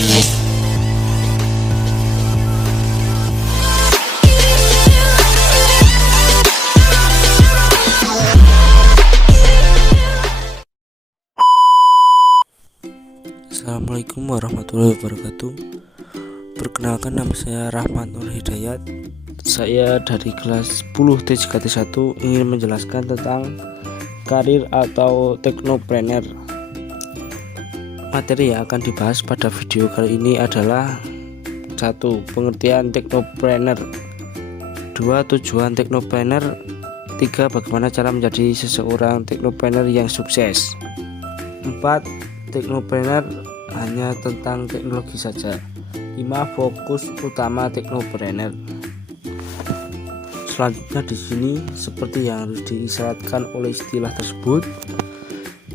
Assalamualaikum warahmatullahi wabarakatuh. Perkenalkan, nama saya Rahmat Nur Hidayat. Saya dari kelas 10 TJKT1 ingin menjelaskan tentang karir atau teknopreneur. Materi yang akan dibahas pada video kali ini adalah 1. Pengertian teknopreneur, 2. Tujuan teknopreneur, 3. Bagaimana cara menjadi seseorang teknopreneur yang sukses, 4. Teknopreneur hanya tentang teknologi saja, 5. Fokus utama teknopreneur. Selanjutnya di sini seperti yang harus diisyaratkan oleh istilah tersebut,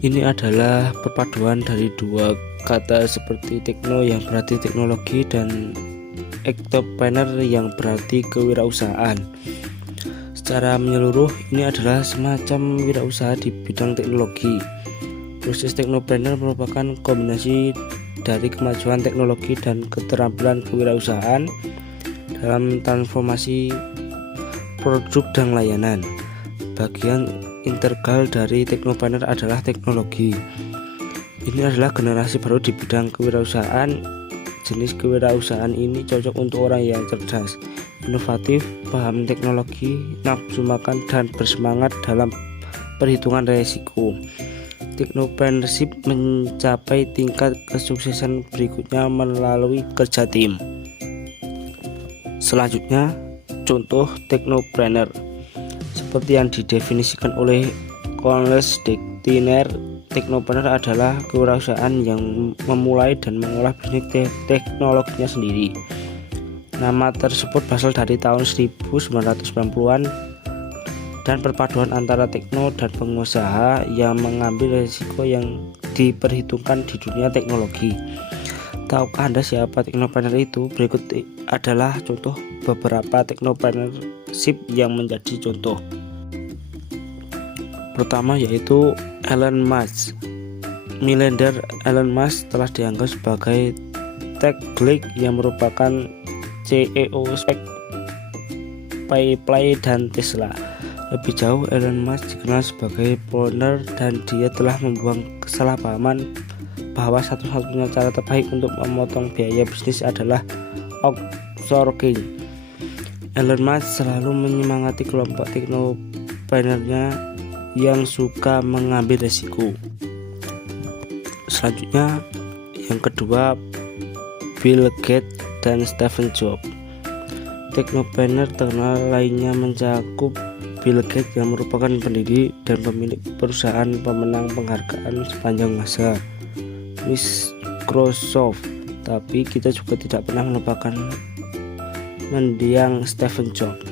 ini adalah perpaduan dari dua kata seperti tekno yang berarti teknologi dan ekstropreneur yang berarti kewirausahaan. Secara menyeluruh, ini adalah semacam wirausaha di bidang teknologi. Proses teknopreneur merupakan kombinasi dari kemajuan teknologi dan keterampilan kewirausahaan dalam transformasi produk dan layanan. Bagian integral dari teknopreneur adalah teknologi. Ini adalah generasi baru di bidang kewirausahaan. Jenis kewirausahaan ini cocok untuk orang yang cerdas, inovatif, paham teknologi, nafsu makan, dan bersemangat dalam perhitungan resiko. Teknopreneurship mencapai tingkat kesuksesan berikutnya melalui kerja tim. Selanjutnya, contoh teknopreneur seperti yang didefinisikan oleh Cornelis Dictionary. Teknopreneur adalah kewirausahaan yang memulai dan mengolah bisnis teknologinya sendiri. Nama tersebut berasal dari tahun 1990-an dan perpaduan antara tekno dan pengusaha yang mengambil risiko yang diperhitungkan di dunia teknologi. Tahukah Anda siapa teknopreneur itu? Berikut adalah contoh beberapa teknopreneurship yang menjadi contoh. Pertama yaitu Elon Musk. Miliarder Elon Musk telah dianggap sebagai tech geek yang merupakan CEO PayPal dan Tesla. Lebih jauh, Elon Musk dikenal sebagai founder dan dia telah membuang kesalahpahaman bahwa satu-satunya cara terbaik untuk memotong biaya bisnis adalah outsourcing. Elon Musk selalu menyemangati kelompok teknopreneurnya yang suka mengambil risiko. Selanjutnya, yang kedua, Bill Gates dan Steve Jobs. Teknopreneur terkenal lainnya mencakup Bill Gates yang merupakan pendiri dan pemilik perusahaan pemenang penghargaan sepanjang masa, Microsoft. Tapi kita juga tidak pernah melupakan mendiang Steve Jobs.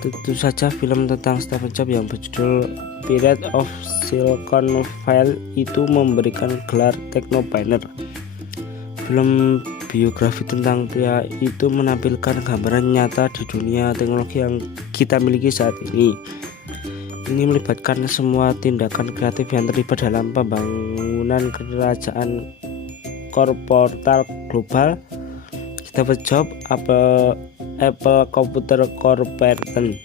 Tentu saja film tentang Steve Jobs yang berjudul Pirates of Silicon Valley itu memberikan gelar teknopreneur. Film biografi tentang pria itu menampilkan gambaran nyata di dunia teknologi yang kita miliki saat ini. Ini melibatkan semua tindakan kreatif yang terlibat dalam pembangunan kerajaan korporat global. Steve Jobs, Apple Computer Corporation.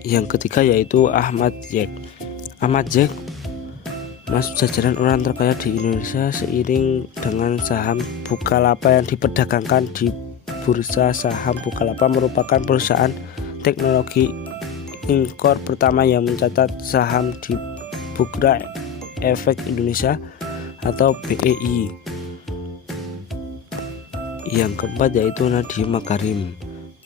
Yang ketiga yaitu Ahmad Zek. Ahmad Zek masuk jajaran orang terkaya di Indonesia seiring dengan saham Bukalapak yang diperdagangkan di Bursa Saham Bukalapak. Merupakan perusahaan teknologi inkor pertama yang mencatat saham di Bursa Efek Indonesia atau BEI. Yang keempat yaitu Nadiem Makarim.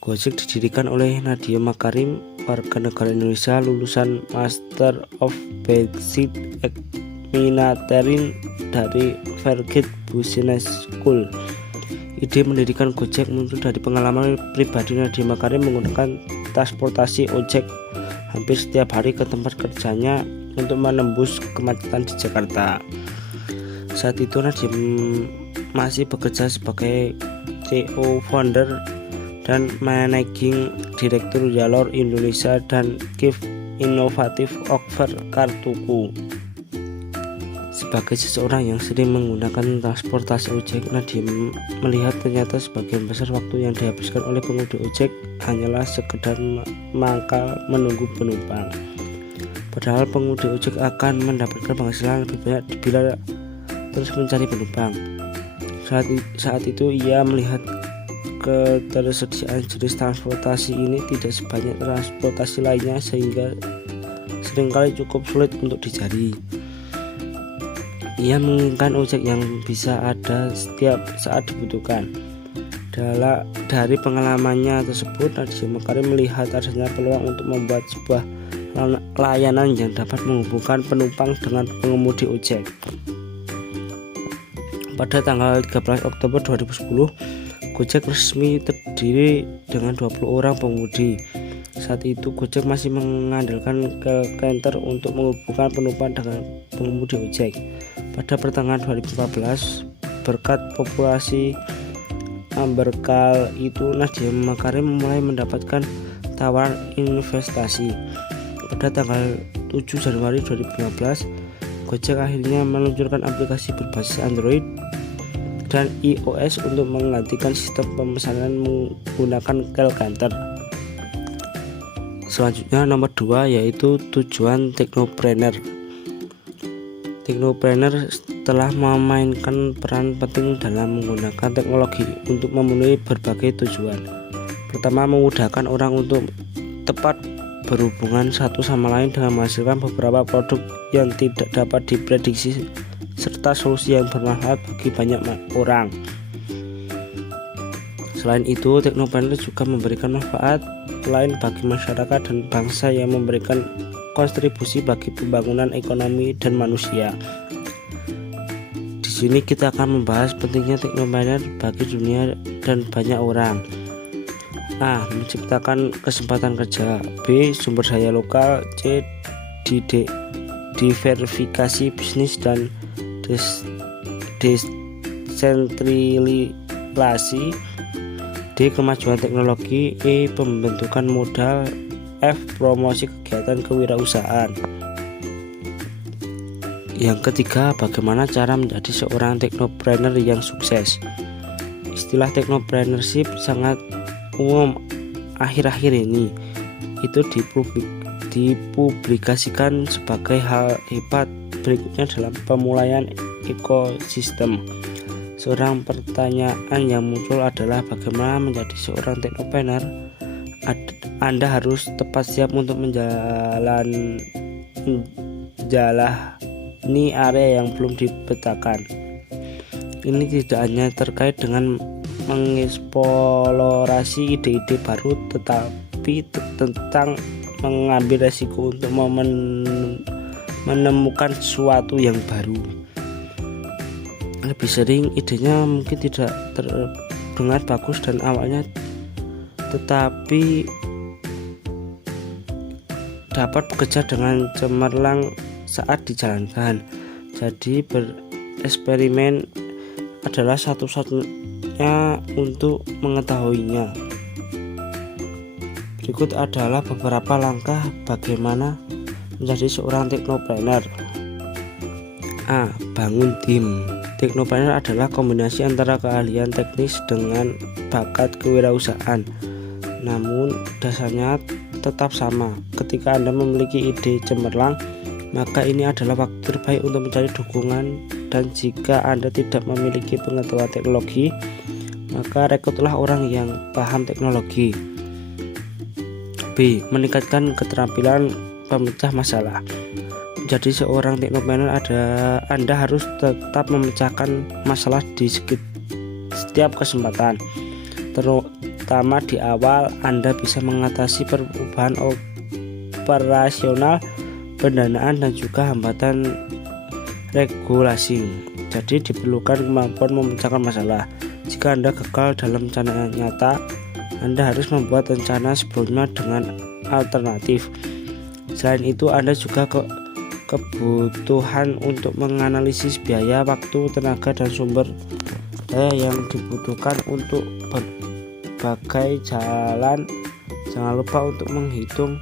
Gojek didirikan oleh Nadiem Makarim, warga negara Indonesia lulusan Master of Basic Administration dari Fargate Business School. Ide mendirikan Gojek muncul dari pengalaman pribadi Nadiem Makarim menggunakan transportasi ojek hampir setiap hari ke tempat kerjanya untuk menembus kemacetan di Jakarta. Saat itu Nadiem masih bekerja sebagai CEO, founder, dan managing direktur Jalur Indonesia dan Chief Innovative Officer Kartuku. Sebagai seseorang yang sering menggunakan transportasi ojek, Nadim melihat ternyata sebagian besar waktu yang dihabiskan oleh pengemudi ojek hanyalah sekedar mangkal menunggu penumpang. Padahal pengemudi ojek akan mendapatkan penghasilan lebih banyak bila terus mencari penumpang. Saat itu ia melihat ketersediaan jenis transportasi ini tidak sebanyak transportasi lainnya, sehingga seringkali cukup sulit untuk dicari. Ia menginginkan ojek yang bisa ada setiap saat dibutuhkan. Dari pengalamannya tersebut, Nadim Makarim melihat adanya peluang untuk membuat sebuah layanan yang dapat menghubungkan penumpang dengan pengemudi ojek. Pada tanggal 13 Oktober 2010, Gojek resmi terdiri dengan 20 orang pengemudi. Saat itu Gojek masih mengandalkan Call-Canter untuk menghubungkan penumpang dengan pengemudi ojek. Pada pertengahan 2014, berkat populasi berkal itu, Nadim Makarim mulai mendapatkan tawaran investasi. Pada tanggal 7 Januari 2015, Gojek akhirnya meluncurkan aplikasi berbasis Android dan iOS untuk menggantikan sistem pemesanan menggunakan Call-Canter. Selanjutnya nomor 2 yaitu tujuan Technopreneur. Technopreneur telah memainkan peran penting dalam menggunakan teknologi untuk memenuhi berbagai tujuan. Pertama, memudahkan orang untuk tepat berhubungan satu sama lain dengan menghasilkan beberapa produk yang tidak dapat diprediksi serta solusi yang bermanfaat bagi banyak orang. Selain itu, Technopreneur juga memberikan manfaat lain bagi masyarakat dan bangsa yang memberikan kontribusi bagi pembangunan ekonomi dan manusia. Di sini kita akan membahas pentingnya Technopreneur bagi dunia dan banyak orang. A. Menciptakan kesempatan kerja. B. Sumber daya lokal. C. Diversifikasi bisnis dan desentralisasi. D. Kemajuan teknologi. E. Pembentukan modal. F. Promosi kegiatan kewirausahaan. Yang ketiga, bagaimana cara menjadi seorang technopreneur yang sukses. Istilah technopreneurship sangat umum akhir-akhir ini. Itu dipublikasikan sebagai hal hebat berikutnya dalam pemulaian ekosistem. Seorang pertanyaan yang muncul adalah bagaimana menjadi seorang technopreneur. Anda harus tepat siap untuk menjalani area yang belum dipetakan. Ini tidak hanya terkait dengan mengeksplorasi ide-ide baru, tetapi tentang mengambil resiko untuk menemukan sesuatu yang baru. Lebih sering idenya mungkin tidak terdengar bagus dan awalnya, tetapi dapat bekerja dengan cemerlang saat dijalankan. Jadi bereksperimen adalah satu-satunya untuk mengetahuinya. Berikut adalah beberapa langkah bagaimana menjadi seorang technopreneur. A. Bangun tim. Technopreneur adalah kombinasi antara keahlian teknis dengan bakat kewirausahaan. Namun dasarnya tetap sama. Ketika Anda memiliki ide cemerlang, maka ini adalah waktu terbaik untuk mencari dukungan, dan jika Anda tidak memiliki pengetahuan teknologi, maka rekrutlah orang yang paham teknologi. B. Meningkatkan keterampilan pemecah masalah. Menjadi seorang technopreneur Anda harus tetap memecahkan masalah di setiap kesempatan. Terutama di awal, Anda bisa mengatasi perubahan operasional, pendanaan, dan juga hambatan regulasi. Jadi diperlukan kemampuan memecahkan masalah. Jika Anda gagal dalam rencana nyata, Anda harus membuat rencana sebelumnya dengan alternatif. Selain itu, Anda juga kebutuhan untuk menganalisis biaya, waktu, tenaga, dan sumber daya yang dibutuhkan untuk berbagai jalan. Jangan lupa untuk menghitung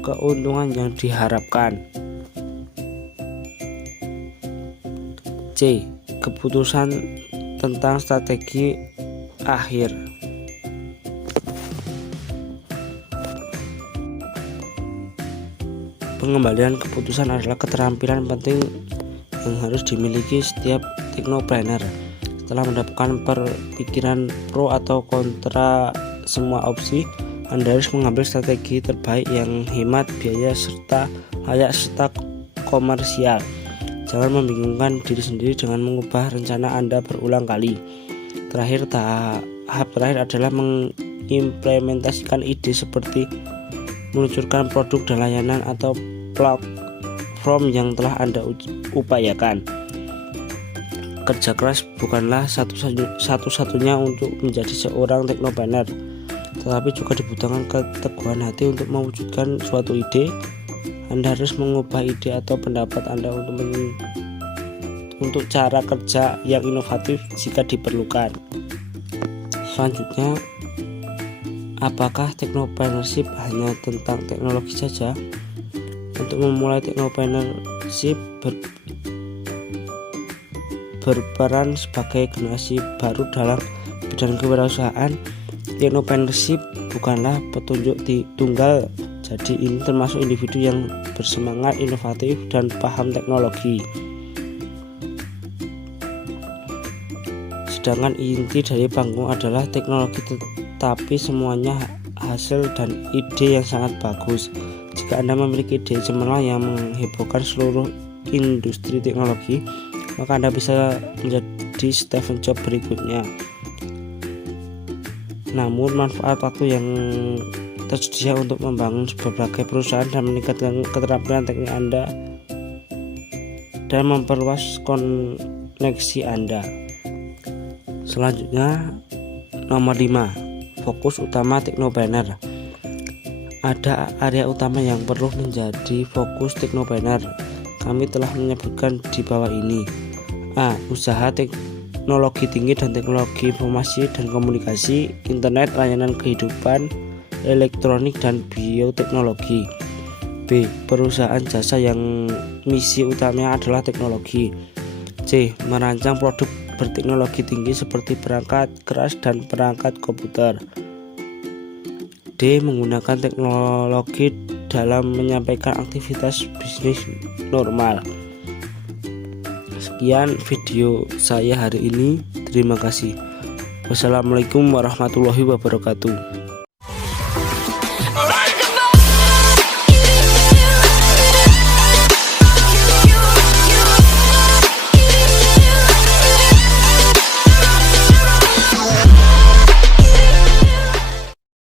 keuntungan yang diharapkan. C. Keputusan tentang strategi akhir. Pengembalian keputusan adalah keterampilan penting yang harus dimiliki setiap teknopreneur. Setelah mendapatkan perpikiran pro atau kontra semua opsi, Anda harus mengambil strategi terbaik yang hemat biaya serta layak serta komersial. Jangan membingungkan diri sendiri dengan mengubah rencana Anda berulang kali. Tahap terakhir adalah mengimplementasikan ide seperti meluncurkan produk dan layanan atau platform yang telah Anda upayakan. Kerja keras bukanlah satu-satunya untuk menjadi seorang teknopreneur, tetapi juga dibutuhkan keteguhan hati untuk mewujudkan suatu ide. Anda harus mengubah ide atau pendapat Anda untuk cara kerja yang inovatif jika diperlukan. Selanjutnya, apakah teknopreneurship hanya tentang teknologi saja? Untuk memulai teknopreneurship berperan sebagai generasi baru dalam bidang kewirausahaan. Teknopreneurship bukanlah petunjuk tunggal, jadi ini termasuk individu yang bersemangat, inovatif, dan paham teknologi. Sedangkan inti dari panggung adalah teknologi, tetapi semuanya hasil dan ide yang sangat bagus. Jika Anda memiliki ide cemerlang yang menghebohkan seluruh industri teknologi, maka Anda bisa menjadi Steve Jobs berikutnya. Namun manfaat waktu yang tersedia untuk membangun berbagai perusahaan dan meningkatkan keterampilan teknik Anda dan memperluas koneksi Anda. Selanjutnya, nomor 5, fokus utama teknopreneur. Ada area utama yang perlu menjadi fokus teknopreneur. Kami telah menyebutkan di bawah ini. A. Usaha teknologi tinggi dan teknologi informasi dan komunikasi, internet, layanan kehidupan, elektronik, dan bioteknologi. B. Perusahaan jasa yang misi utamanya adalah teknologi. C. Merancang produk berteknologi tinggi seperti perangkat keras dan perangkat komputer. D. Menggunakan teknologi dalam menyampaikan aktivitas bisnis normal. Sekian video saya hari ini. Terima kasih. Wassalamualaikum warahmatullahi wabarakatuh.